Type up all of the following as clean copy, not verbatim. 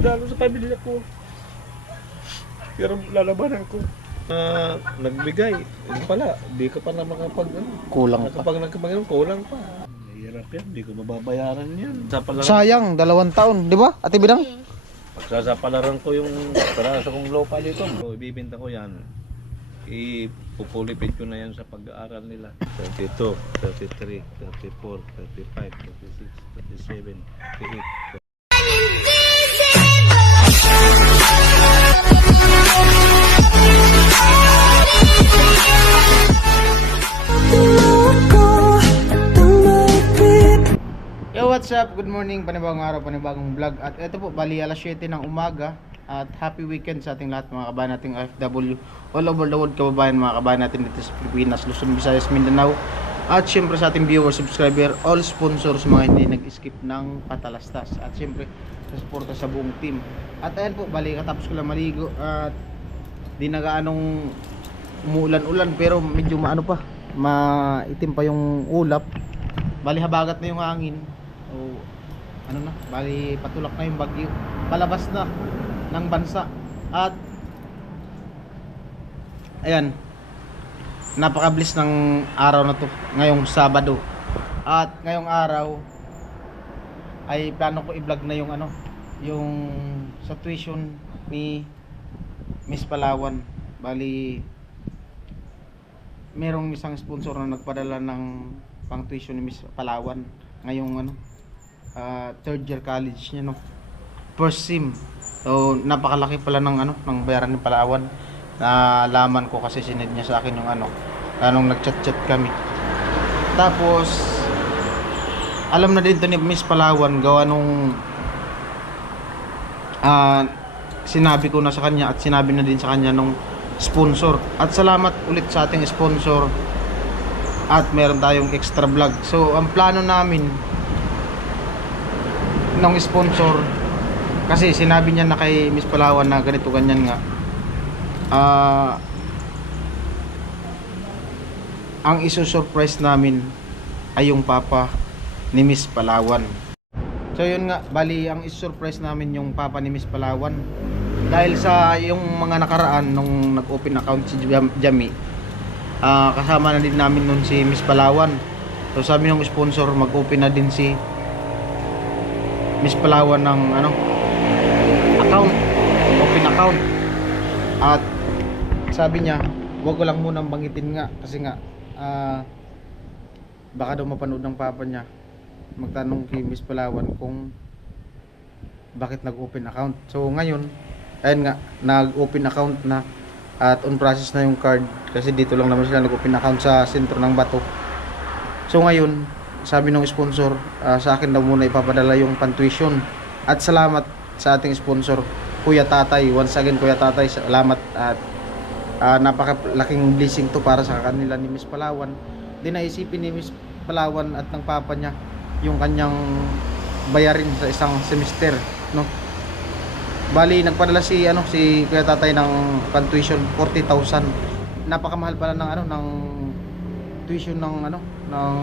Dalo sa pamilya ko. Pero lalabanan ko. Nagbigay. Yun pala, di ka pa na Kulang pa. kulang pa. Mahirap yan, di ko mababayaran yan. Sayang, 2 taon, di ba? Ate Bidang? Pagsasapalaran ko yung peraso kong lupa dito. So, ibibinta ko yan. Ipupulipid ko na yan sa pag-aaral nila. 32, 33, 34, 35, 36, 37, 38. Yo, what's up? Good morning, panibagong araw, panibagong vlog. At ito po, bali alas 7 ng umaga. At happy weekend sa ating lahat, mga kabayan nating OFW all over the world, kababayan, mga kabayan natin dito sa Pilipinas, Luzon, Visayas, Mindanao. At syempre sa ating viewers, subscriber, all sponsors, mga hindi nag-skip ng patalastas. At syempre, suporta sa buong team. At ayan po, bali katapos ko lang maligo. At di nagaanong umuulan-ulan, pero medyo maano pa, maitim pa yung ulap. Bali habagat na yung hangin. O ano na, bali patulak na yung bagyo. Palabas na ng bansa. At ayan, napakabilis ng araw na to ngayong Sabado. At ngayong araw ay plano ko i-vlog na yung ano, yung sa tuition ni Miss Palawan. Bali merong isang sponsor na nagpadala ng pang tuition ni Miss Palawan ngayong ano, third year college niya, no, first sim. So napakalaki pala ng ano, ng bayaran ni Palawan. Nalaman ko kasi sinend niya sa akin yung ano, nung nagchat-chat kami. Tapos alam na din to ni Miss Palawan, gawa nung sinabi ko na sa kanya at sinabi na din sa kanya nung sponsor. At salamat ulit sa ating sponsor. At meron tayong extra vlog. So ang plano namin ng sponsor, kasi sinabi niya na kay Miss Palawan na ganito ganyan nga, ang iso-surprise namin ay yung papa ni Miss Palawan. So yun nga, bali ang iso-surprise namin yung papa ni Miss Palawan. Dahil sa yung mga nakaraan nung nag-open account si Jami, kasama na din namin nun si Miss Palawan. So sabi ng sponsor, mag-open na din si Miss Palawan ng ano, account, open account. At sabi niya, wag ko lang munang banggitin nga kasi nga baka daw mapanood ng papa niya, magtanong kay Miss Palawan kung bakit nag-open account. So ngayon, ayun nga, nag-open account na at on process na yung card kasi dito lang naman sila nag-open account sa sentro ng Bato. So ngayon, sabi ng sponsor, sa akin daw muna ipapadala yung pantuition. At salamat sa ating sponsor, Kuya Tatay. Once again, Kuya Tatay, salamat. At napakalaking blessing to para sa kanila ni Miss Palawan. Di naisipin ni Miss Palawan at ng papa niya yung kanyang bayarin sa isang semester, no? Bali nagpadala si ano, si Kuya Tatay ng pan-tuition 40,000. Napakamahal pala ng ano, ng tuition ng ano, ng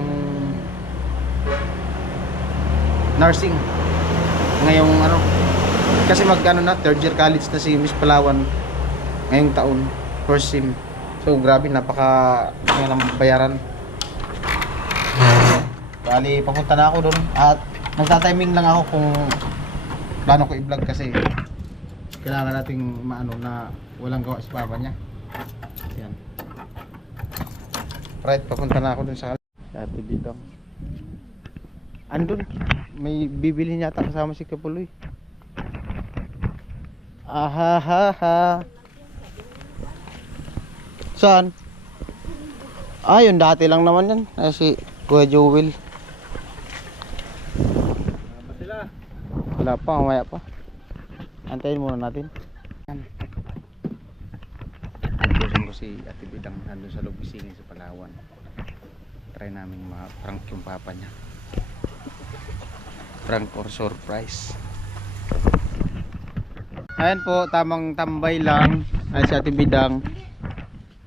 nursing ngayong ano, kasi magkano na, third year college na si Miss Palawan ngayong taon, first sim. So grabe, napaka ng bayaran. Bali papunta na ako doon at nagtatiming lang ako kung plano ko i-vlog kasi kailangan nating maano na walang gawa sa papa niya. Yan. Right, papunta na ako dun sa Ate Bidang. Andun, may bibili niya ata kasama si Kapuloy. Ahahaha. Saan? Yun dati lang naman yan. Ay, si Kuya Joel. Wala pa, mamaya pa. Antayin muna natin. Tutusin ko si Ate Bidang nandun sa loob isingin sa Palawan. Try namin ma-prank yung papa niya. Prank or surprise. Ayan po, tamang tambay lang. Ay si Ate Bidang.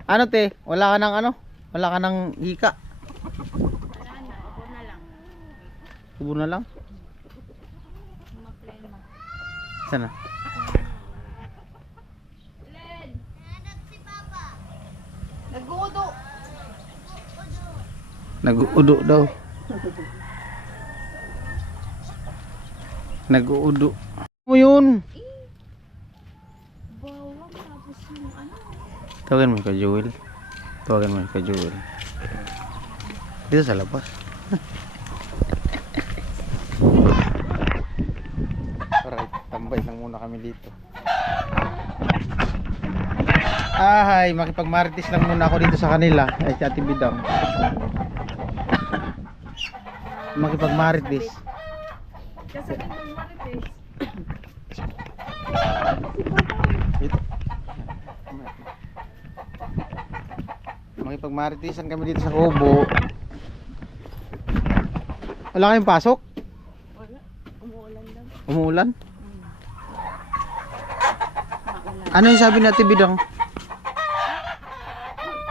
Ano te? Wala ka ng ano? Wala ka ng hika? Wala na, ubo na lang. Ubo na lang? Sana. Nag-uudo. Nag-uudo daw. Nag-uudo. Mo yun. Bawang tapos yung ano. Tawagan mo ka Joel. Tawagan mo ka Joel. Dito sa labas. Alright, tambay lang muna kami dito. Hi, makipagmarites lang muna ako dito sa kanila. Ay, si Ate Bidang. Makipagmarites. Kasi din ng marites. Makipagmaritisan kami dito sa Kubo. Wala kayong pasok? Wala. Umuulan lang. Umuulan? Maulan. Ano yung sabi ni Ate Bidang?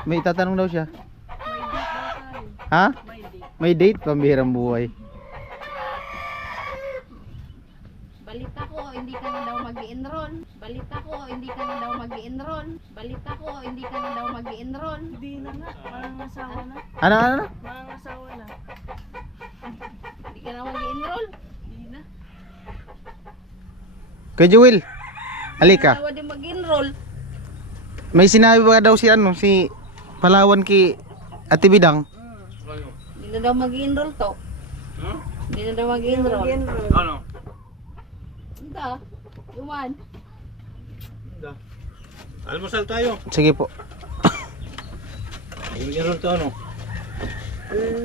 May itatanong daw siya. May date daw tayo. Ha? May date. May date? Pambihirang buhay. Balita ko, hindi ka na daw mag-i-enroll. Balita ko, hindi ka na daw mag-i-enroll. Balita ko, hindi ka na daw mag-i-enroll. Hindi na nga. Mangangasawa na. Ano? Mangangasawa na. Hindi ka na mag-i-enroll. Hindi na. Kay Joel, halika. Tawa din mag-enroll. May sinabi ba daw si ano, si Palawan ki Ate Bidang? Hindi na daw mag-i-enroll to. Hindi na daw mag-i-enroll. Ano? Ito. Iwan. Almusal tayo. Sige po. Meron to ano?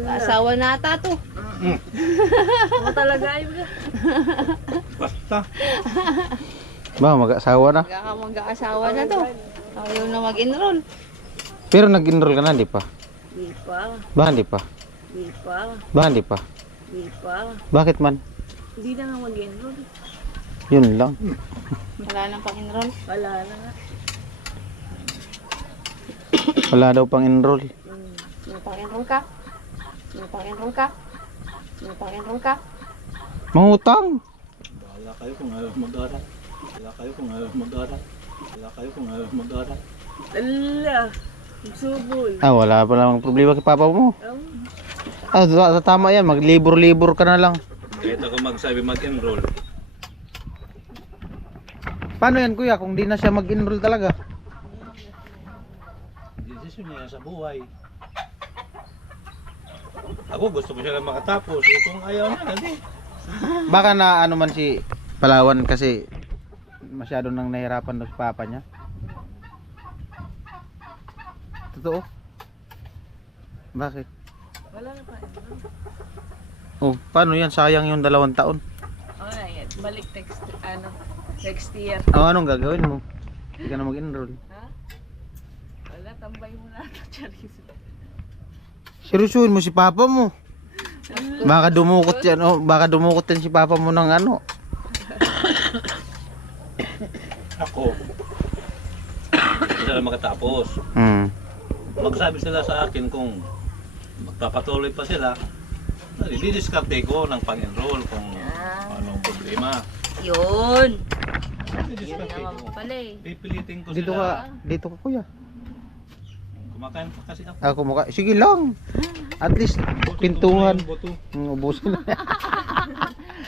Asawa na ata to. Ano talaga yun? Basta. Ba, mag-asawa na. Mag-aasawa na to. Ayaw na mag-enroll. Pero nag-enroll ka na, di pa? Di pa. Ba, hindi pa? Di pa. Ba, hindi pa? Di pa. Bakit man? Hindi na nga mag-enroll. Yun lang. Wala nang pang-enroll. Wala na nga. Wala daw pang enroll. May pang-enroll ka? May pang-enroll ka? May pang-enroll ka? Mangutang. Wala kayo kung ayaw mag-aral. Wala kayo kung ayaw mag-aral. Wala kayo kung ayaw mag-aral. Ala! Subol. Wala pa namang problema kay papa mo. Tama yan. Maglibor-libor ka na lang. Kahit ako magsabi mag-enroll. Paano yan kuya kung di na siya mag-enroll talaga? Desisyon niya sa buhay. Ako gusto ko siya lang makatapos. Kung ayaw niya, hindi. Baka na ano man si Palawan kasi masyado nang nahirapan daw si papa niya. Totoo? Bakit? Wala na pa-enroll. Oh, paano yan? Sayang yung 2 taon. Oh, yan. Balik next year. Anong gagawin mo? Hindi ka na mag-enroll. Ha? Wala, tambay mo na ito, Charis. Seryosuhin mo si papa mo. Baka dumukot yan, baka dumukot yan si papa mo ng ano. Ako. Hindi sila makatapos. Magsabi sila sa akin kung magpapatuloy pa sila, didiskarte ko ng pang-enroll kung anong problema. Yun! Yun Didiskarte naman ko. pala eh. Pipilitin ko Dito sila. dito ka kuya. Kumakain pa kasi ako. Ako mukha. Sige lang. At least pintuhan. Buto. Ubusin na.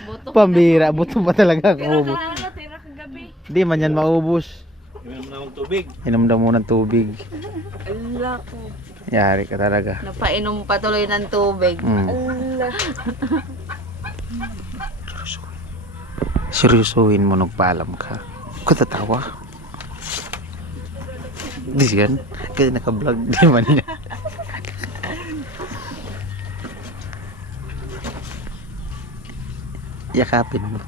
Boto. Pambira, buto pa talaga ako. Tira kagabi. Hindi man yan maubos. Inom na akong tubig. Inom daw muna ng tubig. Ala ko. Yari ka talaga. Napainom pa tuloy ng tubig. Ala. Seryosohin mo nagpaalam ka. Kutatawa. Di yan. Kasi naka-vlog. Di man niya. Yakapin mo.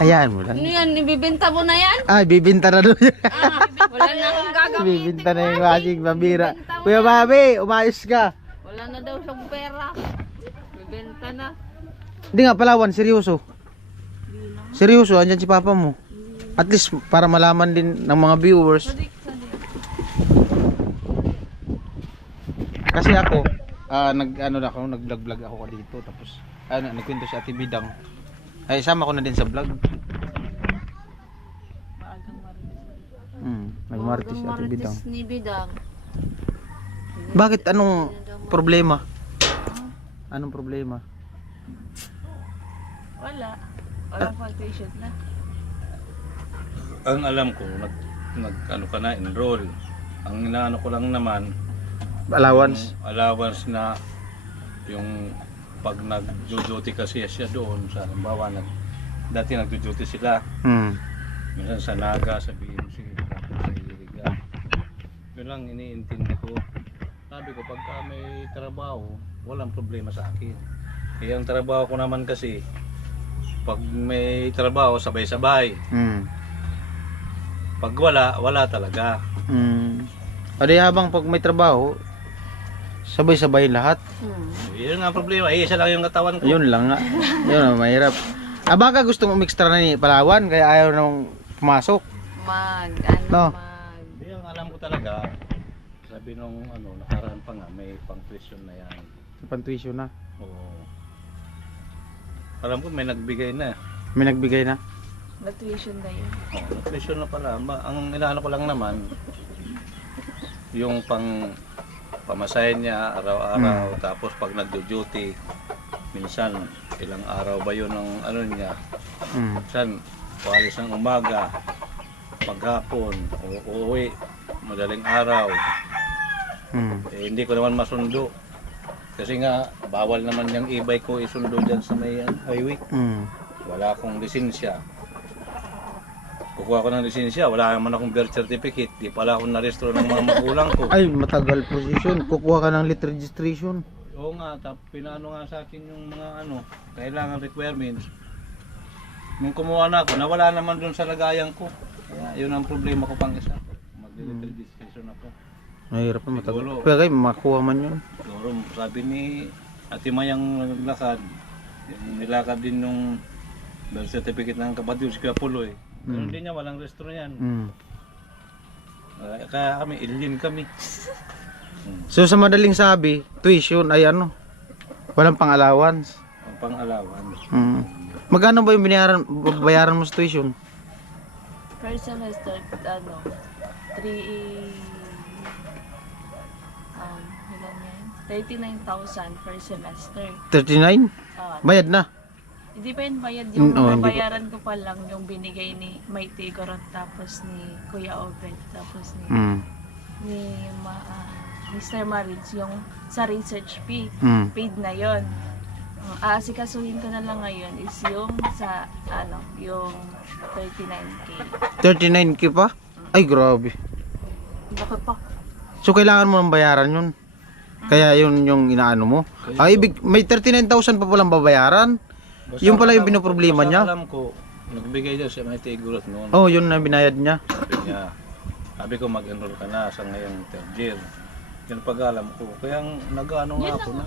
Hayaan mo lang. Ano yan? Ibibenta mo na yan? Ay, bibinta na doon. Wala na akong gagamitin. Bibinta na yung aking pambira. Kuya Bobby, umayos ka. Wala na daw siyang pera. Bibenta na. Hindi nga, Palawan, seryoso. Seryoso, andyan si papa mo. At least, para malaman din ng mga viewers. Kasi ako, nag-vlog ako dito. Tapos, nagkwento si Ate Bidang. Ay, sama ko na din sa vlog. Maagang marites. Nagmartis si Ate Bidang. Ni Bidang. Bakit? Anong problema? Anong problema? Wala. Walang foundation na. Ang alam ko, nag ano ka na, enroll. Ang inaano ko lang naman, Allowance? yung allowance na yung pag nag-duty kasi siya doon sa halimbawa, dati nag-duty sila. Minsan sa Naga, sa BMC, tapos sa Iriga. Yun lang iniintindi ko. Sabi ko, pagka may trabaho, walang problema sa akin. Kaya ang trabaho ko naman kasi, pag may trabaho, sabay-sabay. Pag wala, wala talaga. O di habang pag may trabaho, sabay-sabay lahat. Yun nga ang problema, isa lang yung katawan ko. Yun lang nga. Yun ang mahirap. Baka gustong umextra na ni Palawan, kaya ayaw nang pumasok. No. Hindi, ang alam ko talaga, sabi nung nakaraan pa nga, may pang-tuition na yan. Pantuition na. Oo. Alam ko may nagbigay na. May nagbigay na. Na-tuition na yun. Tuition na pala. Ang inaano ko lang naman, yung pamasahin niya araw-araw, tapos pag nagdo-duty, minsan ilang araw ba yun ng niya. Minsan, walis ng umaga, maghapon, uuwi, madaling araw. Hindi ko naman masundo. Kasi nga, bawal naman yung e-bike ko isundo dyan sa may highway. Wala akong lisensya. Kukuha ko ng lisensya, wala naman akong birth certificate. Di pala akong narestro ng mga magulang ko. Ay, matagal position. Kukuha ka ng lit registration. Oo nga, pinaano nga sa akin yung mga kailangan requirements. Nung kumuha na ako, nawala naman dun sa lagayan ko. Kaya yun ang problema ko pang isa. Mag-lit registration ako. Mahirap na matagal. Siguro. Pero kayo, makuha man yun. Siguro, sabi ni Ate Mayang naglakad, yung nilakad din nung birth certificate ng kapatid si Kuya Pulo eh. Pero hindi niya, walang restro yan. Kaya kami, alien kami. So sa madaling sabi, tuition ay walang pang-allowance. Ang pang-alawan. Magkano ba yung bayaran mo sa tuition? First semester, 39,000 per semester. 39? Bayad na. Hindi pa yun bayad yung hindi pa. nabayaran ko pa lang yung binigay ni Maite Gorot, tapos ni Kuya Obed, tapos ni Mr. Marits, yung sa research fee. Paid na yon. Aasikasuhin ko na lang ngayon is yung sa yung 39K. 39k pa? Ay, grabe. Bakit pa? So kailangan mo ng bayaran yun. Kaya yun yung inaano mo. May 39,000 pa palang babayaran. Yung pala yung pinoproblema niya. Alam ko, nagbigay daw siya Maite Gorot noon. Oh, yun na binayad niya. Sabi ko mag-enroll ka na sa ngayong third year. Yan pag-alam ko. Kaya nag-ano nga ako na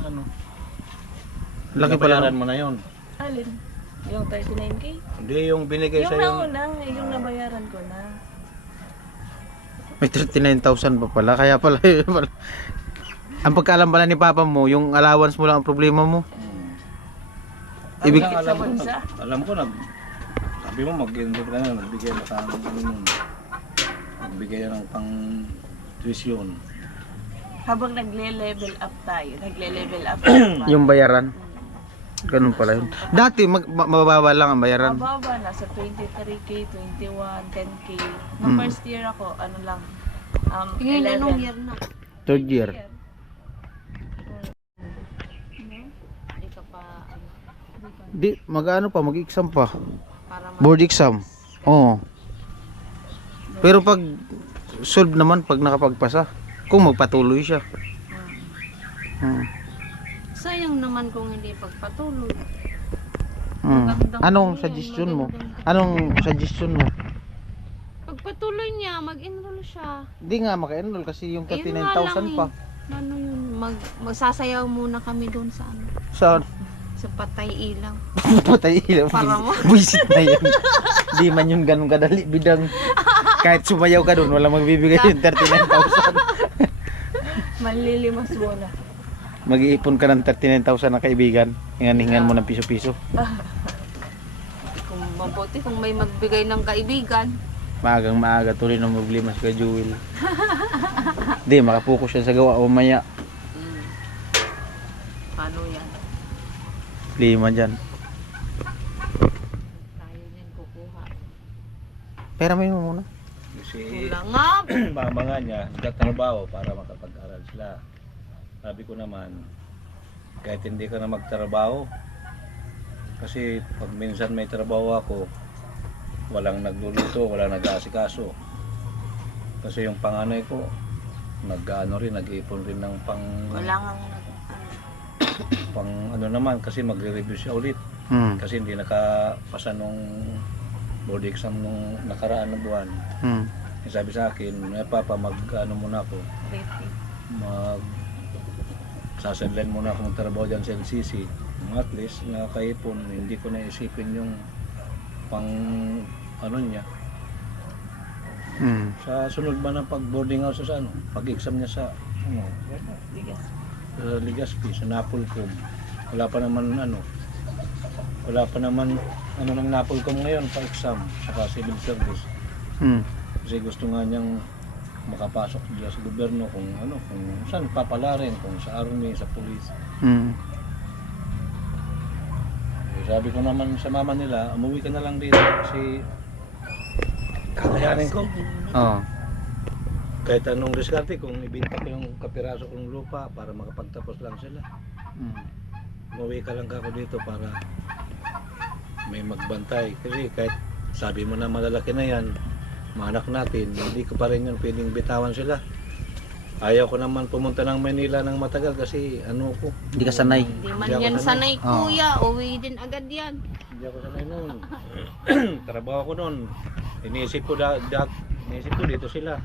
Laki pala. Nabayaran mo na yun. Alin? Yung 39K? Hindi, yung binigay Yung sa'yo. nauna, yung nabayaran ko na. May 39,000 pa pala. Kaya pala yun. Ang pagkaalam pala ni Papa mo, yung allowance mo lang ang problema mo. Ibig Sa bansa? alam ko sabi mo mag-enroll ka na, nagbigay na sa nagbigay na ng pang tuition. Habang nagle-level up tayo, Yung bayaran. Ganun pala yun. Dati mababa lang ang bayaran. mababa na sa 23K, 21, 10K. Nung first year ako, 11. year na? Third year. Hindi ka pa, Di, mag-exam pa. para Board exam. Oo. Pero pag solve naman, pag nakapagpasa, kung magpatuloy siya. sayang naman kung hindi pagpatuloy. Anong suggestion mo? Anong suggestion mo? Pagpatuloy niya, mag-enroll siya. Hindi nga maka-enroll kasi yung Ayun nga lang 39,000 pa. Ano yun, magsasayaw muna kami doon sa Saan? sa patay ilaw. Patay ilaw. Para mo. Buisit na yan. Di man yung ganun kadali, Bidang. Kahit sumayaw ka doon, wala magbibigay yung 39,000. Manlilimas muna. Mag-iipon ka ng 39,000 na kaibigan. Hingan mo ng piso-piso. Mabuti kung may magbigay ng kaibigan. Maagang maaga tuloy na problema si Jewel. Hindi, makapokus siya sa gawa mamaya. Paano yan? Lima dyan. Tayo niyan kukuha. Pera mo yun muna. Kasi Wala nga. mama nga niya, nagtatrabaho para makapag-aral sila. Sabi ko naman, kahit hindi ka na magtrabaho, kasi pag minsan may trabaho ako, walang nagluluto, walang nag-aasikaso. Kasi yung panganay ko, nag-iipon rin ng Wala nga. pang ano naman, kasi magre-review siya ulit. Kasi hindi nakapasa nung board exam nung nakaraan na buwan. Sabi sa akin, papa, mag-ano muna ako, sasadlan muna ako magtrabaho dyan sa LCC. At least nakaipon, hindi ko naisipin yung pang ano niya. Sa sunod ba ng pag-boarding house sa ano, pag-exam niya sa ano, sa Legazpi, sa Napolcom. Wala pa naman ano ng Napolcom ngayon pa-exam, saka civil service. Kasi gusto nga niyang makapasok diyan sa gobyerno kung saan papalarin, kung sa army, sa police. Sabi ko naman sa mama nila, umuwi ka na lang dito kasi kakayanin ko. Oo. Kahit anong diskarte, kung ibinta ko yung kapiraso kong lupa para makapagtapos lang sila. Umuwi ka lang ako dito para may magbantay. Kasi kahit sabi mo na malalaki na yan, mga anak natin, hindi ko pa rin yun pwedeng bitawan sila. Ayaw ko naman pumunta ng Manila ng matagal kasi ko. Hindi ka sanay. Hindi man Hindi ako yan sanay, Oo. kuya. Uwi din agad yan. Hindi ako sanay noon. Trabaho ko noon. Iniisip ko dito sila.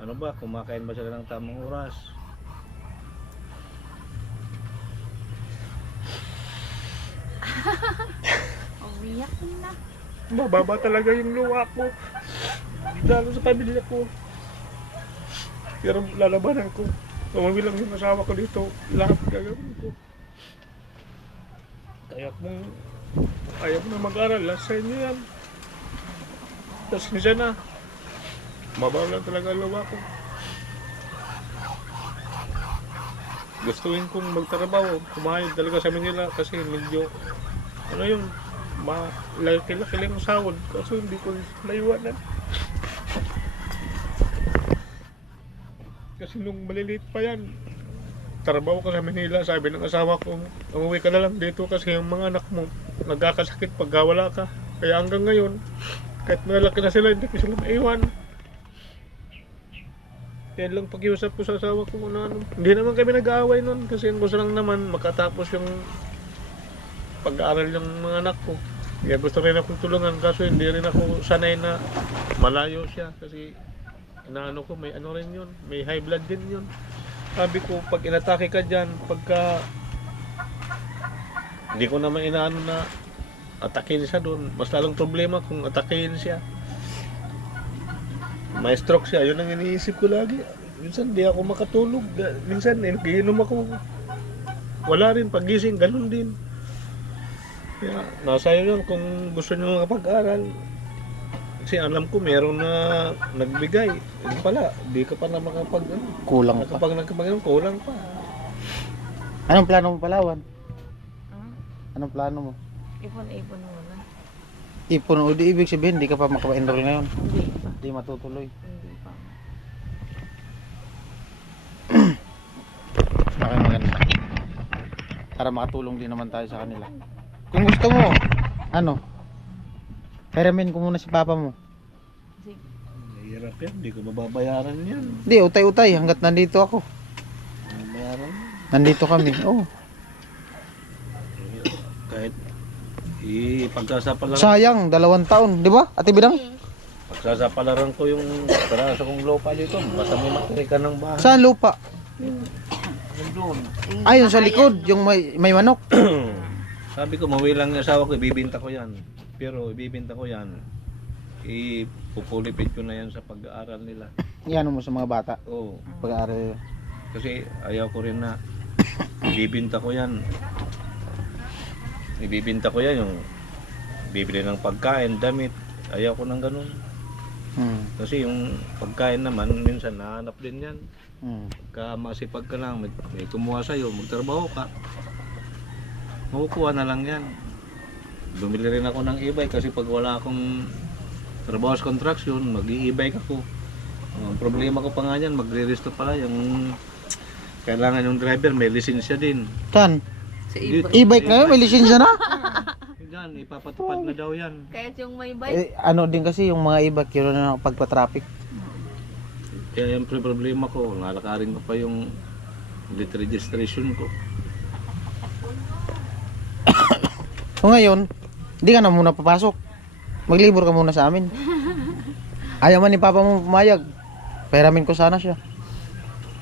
Ano ba, kumakain ba sila ng tamang oras? Umiyak na. Mababa talaga yung luha ko. Lalo sa pamilya ko. Pero lalabanan ko. Tumawin lang yung asawa ko dito. Lahat gagawin ko. Ayaw mo na mag-aral. Last sa inyo yan. Tapos niya na. Mabaw lang talaga ang luha ko. Gustuin kong magtrabaho. Kumahayag talaga sa Manila kasi medyo yun, laki-laki lang ang sahod. Kaso hindi ko naiwanan. Kasi nung maliliit pa yan, trabaho ka sa Manila, sabi ng asawa ko, umuwi ka na lang dito kasi yung mga anak mo nagkakasakit pag wala ka. Kaya hanggang ngayon, kahit malaki na sila, hindi ko sila maiwan. Yan lang pag-iusap ko sa asawa ko kung ano. Hindi naman kami nag-aaway nun kasi ang gusto lang naman makatapos yung pag-aaral ng mga anak ko. Kaya gusto rin akong tulungan kaso hindi rin ako sanay na malayo siya kasi inaano ko, may ano rin yun, may high blood din yun. Sabi ko, pag inatake ka dyan, pagka hindi ko naman inaano na atakin siya doon, mas lalong problema kung atakin siya. May stroke siya, yun ang iniisip ko lagi. Minsan di ako makatulog, minsan nagiinom ako. Wala rin, pagising, ganun din. Kaya nasa yun kung gusto nyo makapag-aral. Kasi alam ko meron na nagbigay. Yun pala, di ka pa na Kulang pa. kapag kulang pa. Anong plano mo, Palawan? Ah, Anong plano mo? ipon-ipon muna. Ipon o di ibig sabihin, di ka pa makapa-enroll ngayon. Hindi pa. Di matutuloy. Hindi pa. Okay, maganda. Para makatulong din naman tayo sa kanila. Kung gusto mo, peramin ko muna si papa mo. Sige. Mahirap yan, di ko mababayaran yan. Hindi, utay-utay hanggat nandito ako. Mabayaran yan. Nandito kami. Oh. Kahit ipagkasapalaran, Sayang, 2 taon, di ba? Ate Bidang? pagsasapalaran ko yung peraso kong lupa dito, basta may matirikan ng bahay. Saan lupa? Doon. Ayun sa likod, yung may manok. Sabi ko, mawi lang yung asawa ko, ibibinta ko yan. Pero ibibinta ko yan, ipupulipid ko na yan sa pag-aaral nila. Iano mo sa mga bata. Oo. Pag-aaral. Kasi ayaw ko rin na ibibinta ko yan. Ibibinta ko yan yung bibili ng pagkain, damit. Ayaw ko ng ganun. Kasi yung pagkain naman, minsan nahanap din yan. Pagka masipag ka lang, may kumuha sa'yo, magtrabaho ka, makukuha na lang yan. Bumili rin ako ng e-bike kasi pag wala akong trabaho sa construction, mag-i-e-bike ako. Ang problema ko pa nga yan, magre-resto pala yung kailangan yung driver, may lisensya din. Saan? Sa E-bike na yun? May lisensya na? Yan, ipapatupad na daw yan. Kaya yung may bike. Ano din kasi yung mga e-bike, yun na pagpa-traffic. Kaya yung problema ko, nalakarin ko pa yung plate registration ko. So ngayon, hindi ka na muna papasok. Maglibor ka muna sa amin. Ayaw man ni Papa mo pumayag. Peramin ko sana siya.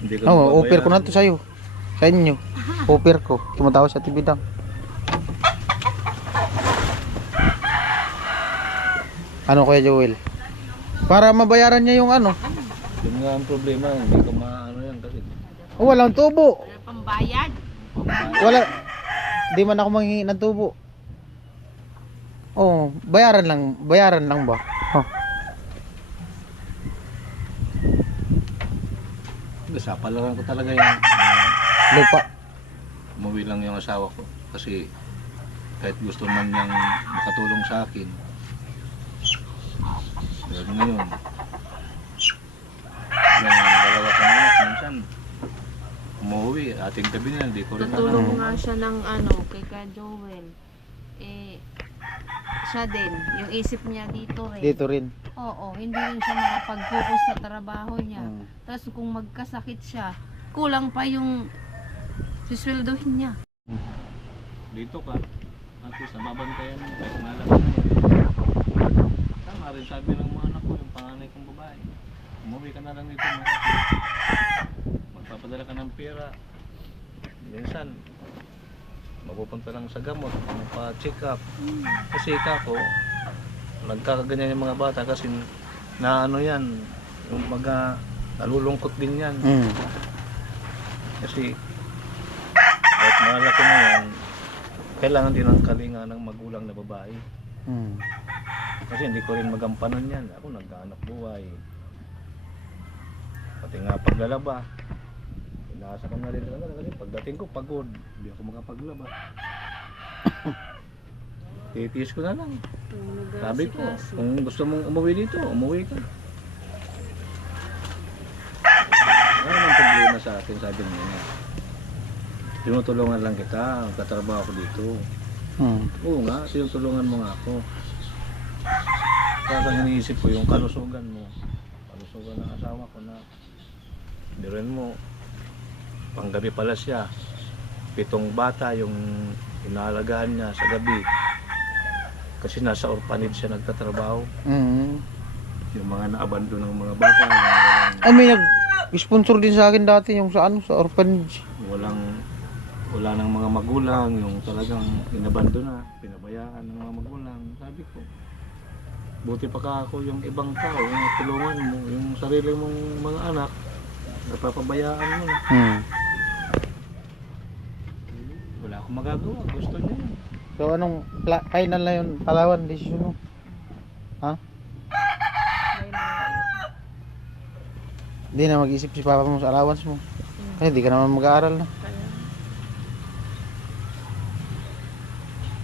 Hindi ko Oo, offer ko na mababayaran. to sa'yo. Sa inyo. Offer ko. Tumatawa sa tibidang. Ano Kuya Joel? Para mabayaran niya yung ano. Yun nga ang problema, hindi ko maano yan kasi. Oh, walang tubo. Wala pambayad. Wala. Di man ako manghingi ng tubo. Oh, bayaran lang ba? Oh. Sapalaran ko talaga yan. Lupa. Umuwi lang yung asawa ko kasi kahit gusto man niyang makatulong sa akin. Pero ngayon, yung dalawa kong anak, minsan umuwi, ating gabi na, hindi ko rin Tutulong alam. nga siya ng ano, kay Ka Joel. Eh, siya din. Yung isip niya dito rin. Dito rin. Oo, hindi rin siya makapag-focus sa trabaho niya. Hmm. Tapos kung magkasakit siya, kulang pa yung sisweldohin niya. Dito ka, at least nababantayan mo, kahit malaman mo. Tama rin sabi ng mga anak ko, yung panganay kong babae. Umuwi ka na lang dito mga magpapadala ka ng pera. Minsan, mapupunta lang sa gamot, pa-check up. Kasi kako, nagkakaganyan yung mga bata kasi na ano yan, yung mga nalulungkot din yan. Kasi kahit malaki na yan, kailangan din ng kalinga ng magulang na babae. Kasi hindi ko rin magampanan yan. Ako naghahanap buhay. Pati nga paglalaba. Inaasa ko na rin talaga kasi pagdating ko pagod. Hindi ako makapaglaba. Titiis ko na lang. Sabi ko, kung gusto mong umuwi dito, umuwi ka. Ano naman problema sa akin, sabi niya. Tinutulungan lang kita, katrabaho ko dito. Oo nga, tinutulungan mo nga ako. Kaya ang iniisip ko yung kalusugan mo. Kalusugan ng asawa ko na biruin mo. Panggabi pala siya. 7 bata yung inaalagaan niya sa gabi. Kasi nasa orphanage siya nagtatrabaho. Yung mga naabandon ng mga bata. Ay, may nag-sponsor din sa akin dati yung sa ano, sa orphanage. Wala ng mga magulang, yung talagang inabandon na, pinabayaan ng mga magulang. Sabi ko, buti pa ka ako yung ibang tao, yung tulungan mo, yung sarili mong mga anak, napapabayaan mo na. Wala akong magagawa, gusto niya yun. So anong final na yun, Palawan, decision mo? Ha? Hindi na mag-isip si Papa mo sa allowance mo. Kasi hindi ka naman mag-aaral na.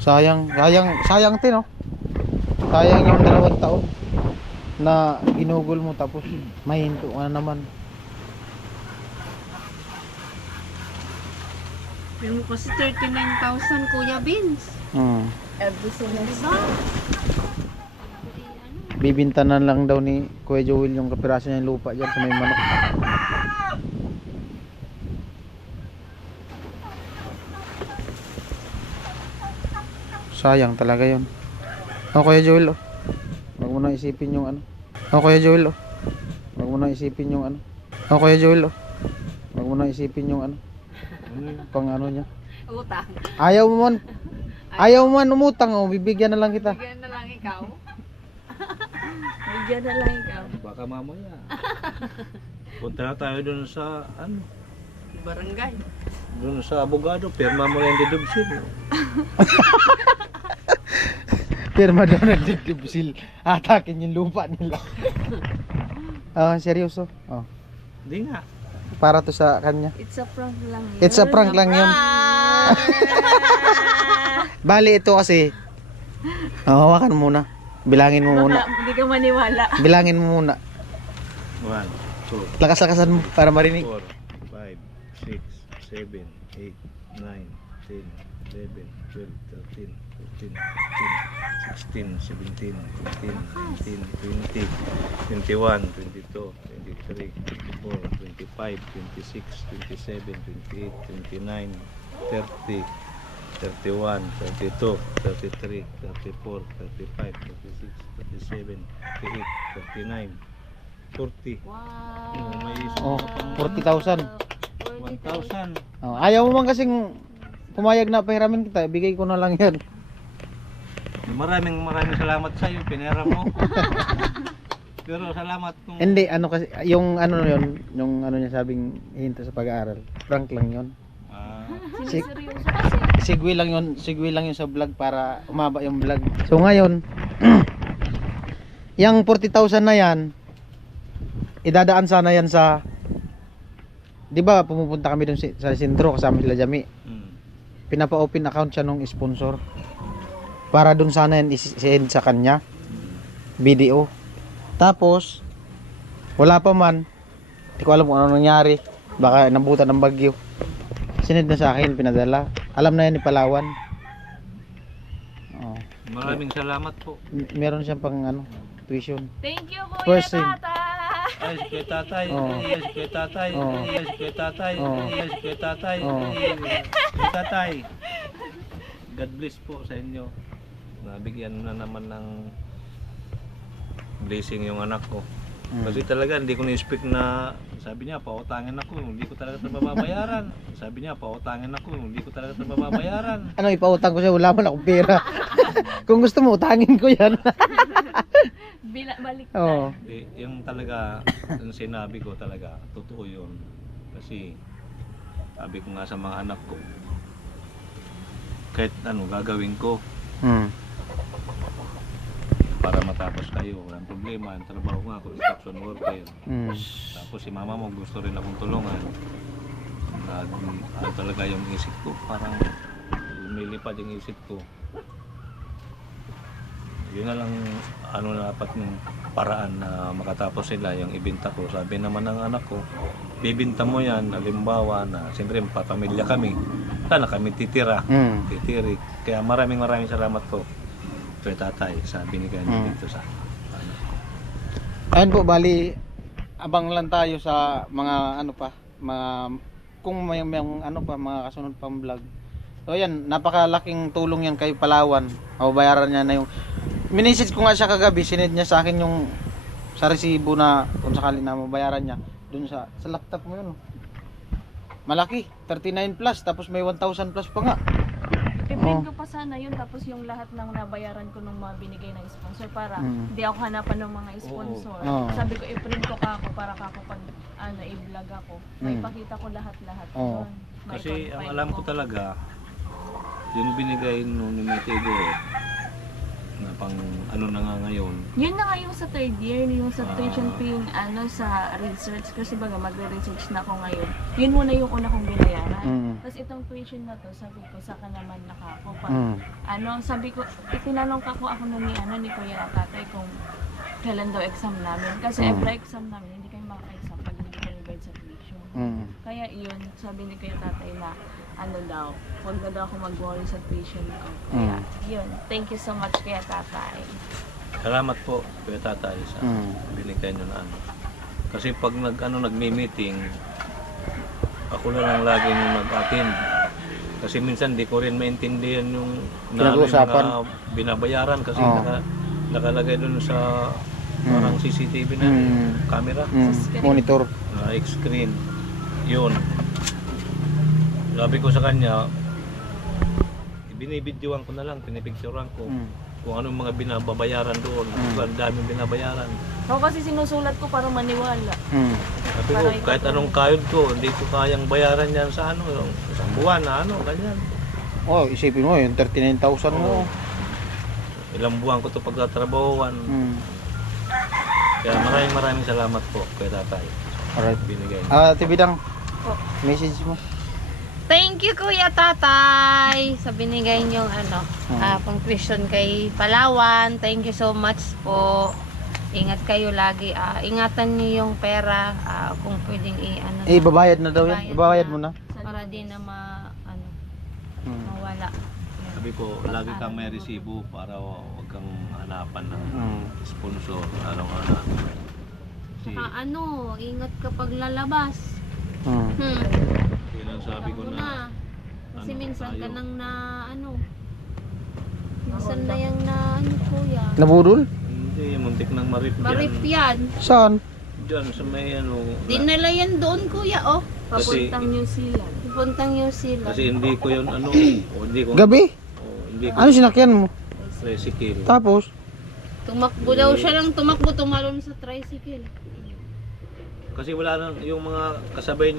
Sayang din, no? Sayang yung 2 taon na ginugol mo tapos mahinto ka na naman. Pero mo kasi 39,000 Kuya Vince. Every semester. Bibinta na lang daw ni Kuya Joel yung kapiraso niya yung lupa dyan sa may manok. Sayang talaga yun. Kuya Joel, oh. Wag mo na isipin yung ano. Kuya Joel, oh. Wag mo na isipin yung ano. Kuya Joel, oh. Wag mo na isipin yung ano. Pang ano niya. Utang. Ayaw mo man umutang, oh. Bibigyan na lang kita. Bigyan na lang ikaw. Bigyan na lang ikaw. Baka mamaya. Punta na tayo dun sa, Barangay. dun sa abogado, pirma mo na yung deduction. Pirma daw nag-dibdib sil. Atakin yung lupa nila. Seryoso. Oh. Hindi nga. Para to sa kanya. It's a prank lang yun. It's a prank lang yun. Bali ito kasi. Hawakan mo muna. Bilangin mo muna. Baka hindi ka maniwala. Bilangin mo muna. 1, 2, Lakas-lakasan mo para marinig. 4, 5, 6, 7, 8, 9, 10, 11, 12, 13, 14, 15, 16, 17, 18, 19, 20, 21, 22, 23, 24, 25, 26, 27, 28, 29, 30, 31, 32, 33, 34, 35, 36, 37, 38, 39, 40. Wow. May isa Oh, pa pang 40,000. 1,000. Oh, ayaw mo man kasing pumayag na pahiramin kita. Bigay ko na lang yan. Maraming salamat sa iyo, pinera mo. Pero salamat kung Hindi, ano kasi, yung ano yun, yung ano niya sabing hinto sa pag-aaral. Prank lang yun. Si- Seryoso kasi. Sigwi lang yun sa vlog para umaba yung vlog. So ngayon, yung 40,000 na yan, idadaan sana yan sa, di ba pumupunta kami dun sa sentro kasama sila Jami. Pinapa-open account siya nung sponsor. Para dun sana yan i-send sa kanya. Video. Tapos, wala pa man. Hindi ko alam kung ano nangyari. Baka nabutan ng bagyo. Sinend na sa akin, pinadala. Alam na yan ni Palawan. Oh. maraming salamat po. Meron siyang pang ano, tuition. Thank you, Kuya First thing. Tata. Ay, kay tatay, Oh. yes, kay tatay, Oh. yes, kay tatay, Oh. yes, kay tatay, Oh. kay tatay. God bless po sa inyo. Nabigyan na naman ng blessing yung anak ko. Kasi talaga hindi ko na-expect na sabi niya pautangin ako, hindi ko talaga ito mababayaran. Sabi niya pautangin ako, hindi ko talaga ito mababayaran. Ano, ipautang ko siya, wala man akong pera. Kung gusto mo, utangin ko yan. Balik Oo. Yung talaga, yung sinabi ko talaga, totoo yun. Kasi sabi ko nga sa mga anak ko, kahit ano gagawin ko para matapos kayo, walang problema. Ang trabaho nga ako, construction worker. Tapos si mama mo gusto rin akong tulungan. Ano talaga yung isip ko, parang lumilipad yung isip ko. Yun na lang ano na dapat ng paraan na makatapos sila yung ibenta ko. Sabi naman ng anak ko, bibinta mo yan, halimbawa na siyempre papamilya kami. Sana kami titira, titiri. Kaya maraming salamat po kay tatay sa binigay niyo dito sa anak ko. Ayun po, bali, abang lang tayo sa mga ano pa, mga, kung may ano pa, mga kasunod pang vlog. So yan, napakalaking tulong yan kay Palawan. Mababayaran niya na yung, minisage ko nga siya kagabi, sinend niya sa akin yung sa resibo na kung sakali na mabayaran niya dun sa laptop mo yun. Malaki, 39 plus, tapos may 1,000 plus pa nga. I-print ko pa sana yun, tapos yung lahat ng nabayaran ko nung mga binigay ng sponsor para hindi ako hanapan ng mga sponsor. Oo. Sabi ko, i-print ko kako para kako pag i-vlog ako. May pakita ko lahat-lahat. Oo. Doon. May Kasi ang confine alam ko talaga, yung binigay nung ni Matego na pang ano na nga ngayon, Yun na nga yung sa third year, yung sa tuition fee, sa research. Kasi baga magre-research na ako ngayon. Yun muna yung una kong binayaran. Tapos itong tuition na to, sabi ko, saka naman nakako. Sabi ko, itinanong ako nun ni Kuya Tatay kung kailan daw exam namin. Kasi every exam namin, hindi kayo maka-exam pag hindi kayo bayad sa tuition. Kaya yun, sabi ni Kuya Tatay na huwag na daw ako mag-worry sa tuition ko. Kaya yun, thank you so much Kuya Tatay. salamat po kay tatay sa binigay nyo na ano. Kasi pag nagmi-meeting, ako na lang lagi nung nag-attend. Kasi minsan di ko rin maintindihan yung Pinag-uusapan. mga binabayaran kasi nakalagay dun sa parang CCTV na camera, Monitor. screen. Yun. Sabi ko sa kanya, binibidyoan ko na lang, pinipicturean ko kung anong mga binabayaran doon. Ang daming binabayaran. Ako kasi sinusulat ko para maniwala. Sabi ko, kahit anong kayod ko, hindi ko kayang bayaran yan sa isang buwan na ganyan. Oh, isipin mo, yung 39,000 mo. ilang buwan ko ito pagtatrabahuan. Kaya maraming salamat po kay tatay. Alright. Binigay. Ate Bidang, Po. message mo. Thank you Kuya Tatay sa binigay niyong pang tuition kay Palawan. Thank you so much po. Ingat kayo lagi. Ingatan niyo yung pera kung pwedeng Babayad na daw yan. Ibabayad mo na. para di na mawala. Sabi ko, lagi kang may resibo para huwag kang hanapan ng sponsor. Araw-araw. Kasi, Saka ingat kapag lalabas. yun ang sabi ko na, Kasi ano, minsan ka tayo. nang minsan na yung kuya. Nabudol? Hindi, muntik ng marip Marip yan. yan. Saan? Diyan sa may Dinala yan doon kuya Kasi- Papuntang New Zealand. Pupuntang New Zealand. kasi hindi ko yun hindi ko, Gabi? hindi ko Ano sinakyan mo? tricycle. Tapos? Tumakbo daw siya lang tumalon sa tricycle. Kasi wala nang yung mga kasabay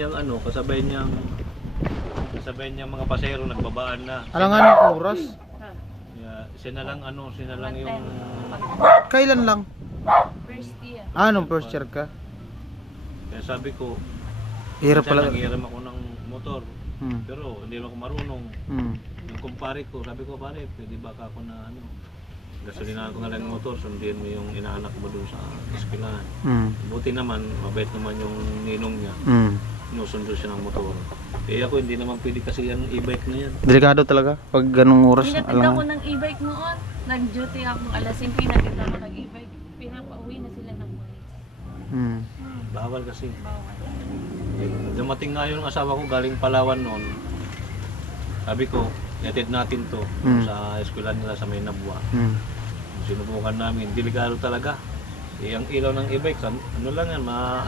niyang mga pasahero nagbabaan na. Alam nga ng oras? Yeah, sina lang yung Kailan lang? First year. Anong first year ka? kaya sabi ko, Hirap minsan pala. nanghiram ako ng motor, Hmm. pero hindi ako marunong. Hmm. Yung kumpare ko, sabi ko pare, pwede ba ako na gasolinahan ko na lang yung motor, sundin mo yung inaanak mo dun sa eskwelahan. Hmm. Buti naman, mabait naman yung ninong niya. Hmm. Sinusundo siya ng motor. Eh ako hindi naman pwede kasi yung e-bike na yan. Delikado talaga pag ganung oras. Pinatid ako ng e-bike noon. Nag-duty ako alas 5, pinatid ako ng e-bike. Pinapauwi na sila ng police. Hmm. Bawal kasi. Bawal. Dumating nga yung asawa ko galing Palawan noon. Sabi ko, yatid natin to sa eskwelahan nila sa may Nabua. Hmm. Sinubukan namin, delikado talaga. Eh, ang ilaw ng e-bike, ano lang yan,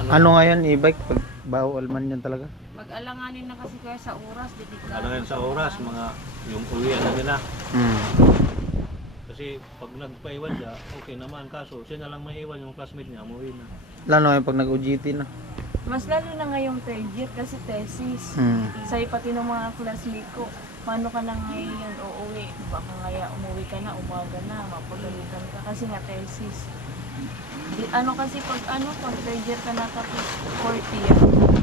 Ano nga yan, e-bike? Pag bawal man yan talaga. Mag-alanganin na kasi kaya sa oras, ano yan sa oras, yung uwian na nila. Hmm. Kasi pag nagpaiwan siya, okay naman. Kaso siya na lang maiwan, yung classmate niya, umuwi na. Lalo ngayon pag nag-UGT na. Mas lalo na ngayong third year kasi thesis. Hmm. Sa'yo pati ng mga classmate ko, paano ka na ngayon uuwi? Baka ngaya umuwi ka na, umaga na, mapagalitan ka kasi nga thesis. Kasi pag third year ka na tapos fourth year,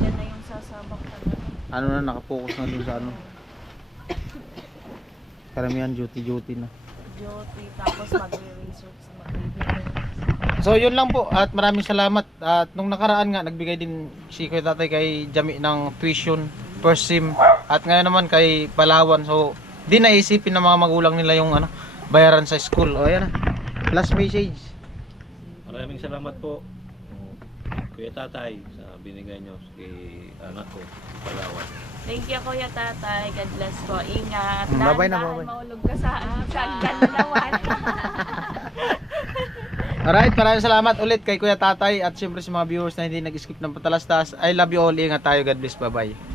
yan na yung sasabak talaga. Ano na, nakapokus na dun sa ano. Karamihan duty na. Duty, tapos magre-research, magre-research. So yun lang po at maraming salamat. At nung nakaraan nga nagbigay din si Kuya Tatay kay Jami ng tuition first sim at ngayon naman kay Palawan. So di naisipin ng mga magulang nila yung bayaran sa school. O yan na. Last message. Maraming salamat po, Kuya Tatay, sa binigay nyo kay anak ko, Palawan. Thank you, Kuya Tatay. God bless po. Ingat. Bye-bye na, Dahan-dahan, bye-bye. mahulog ka sa hagdan na naman. Alright, maraming salamat ulit kay Kuya Tatay at siyempre sa mga viewers na hindi nag-skip ng patalastas. I love you all. Ingat tayo. God bless. Bye-bye.